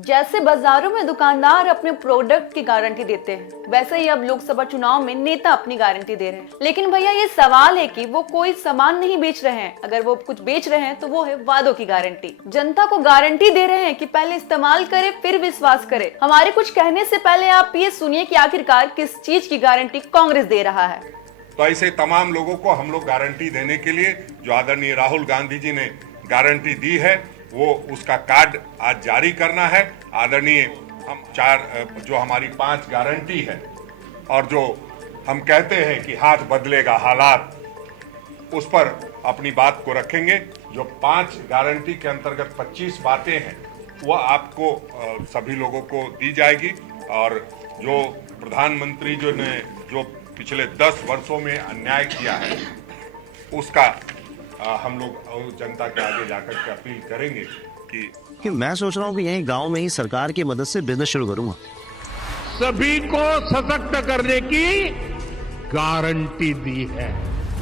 जैसे बाजारों में दुकानदार अपने प्रोडक्ट की गारंटी देते हैं, वैसे ही अब लोकसभा चुनाव में नेता अपनी गारंटी दे रहे हैं। लेकिन भैया ये सवाल है कि वो कोई सामान नहीं बेच रहे हैं। अगर वो कुछ बेच रहे हैं तो वो है वादों की गारंटी। जनता को गारंटी दे रहे हैं कि पहले इस्तेमाल करे फिर विश्वास करे। हमारे कुछ कहने से पहले आप ये सुनिए कि आखिरकार किस चीज की गारंटी कांग्रेस दे रहा है। तो ऐसे तमाम लोगों को हम लोग गारंटी देने के लिए जो आदरणीय राहुल गांधी जी ने गारंटी दी है वो उसका कार्ड आज जारी करना है। आदरणीय हम जो हमारी 5 गारंटी है और जो हम कहते हैं कि हाथ बदलेगा हालात, उस पर अपनी बात को रखेंगे। जो 5 गारंटी के अंतर्गत 25 बातें हैं वह आपको सभी लोगों को दी जाएगी। और जो प्रधानमंत्री जो पिछले 10 वर्षों में अन्याय किया है उसका हम लोग जनता के आगे जाकर के अपील करेंगे कि मैं सोच रहा हूँ कि यहीं गांव में ही सरकार की मदद से बिजनेस शुरू करूंगा। सभी को सशक्त करने की गारंटी दी है।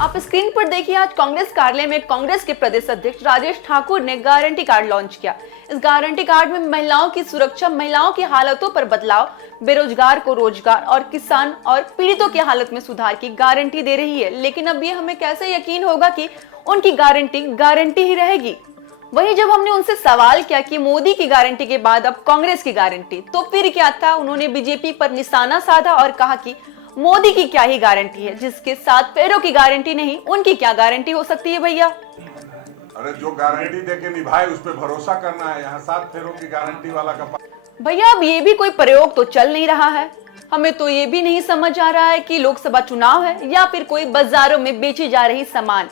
आप स्क्रीन पर देखिए, आज कांग्रेस कार्यालय में कांग्रेस के प्रदेश अध्यक्ष राजेश ठाकुर ने गारंटी कार्ड लॉन्च किया। इस गारंटी कार्ड में महिलाओं की सुरक्षा, महिलाओं की हालतों पर बदलाव, बेरोजगार को रोजगार और किसान और पीड़ितों की हालत में सुधार की गारंटी दे रही है। लेकिन अब ये हमें कैसे यकीन होगा कि उनकी गारंटी ही रहेगी। वहीं जब हमने उनसे सवाल किया कि मोदी की गारंटी के बाद अब कांग्रेस की गारंटी, तो फिर क्या था। उन्होंने बीजेपी पर निशाना साधा और कहा कि मोदी की क्या ही गारंटी है, जिसके 7 पैरों की गारंटी नहीं, उनकी क्या गारंटी हो सकती है भैया। अरे जो गारंटी देके निभाए उस पर भरोसा करना है। यहाँ 7 फेरों की गारंटी वाला का भैया अब ये भी कोई प्रयोग तो चल नहीं रहा है। हमें तो ये भी नहीं समझ आ रहा है कि लोकसभा चुनाव है या फिर कोई बाजारों में बेची जा रही सामान।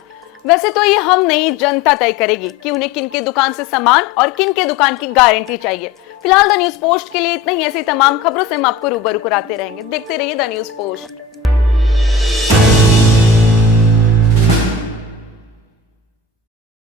वैसे तो ये हम नहीं, जनता तय करेगी कि उन्हें किन के दुकान से सामान और किन के दुकान की गारंटी चाहिए। फिलहाल द न्यूज पोस्ट के लिए इतना ही। ऐसी तमाम खबरों से हम आपको रूबरू कराते रहेंगे। देखते रहिए द न्यूज पोस्ट।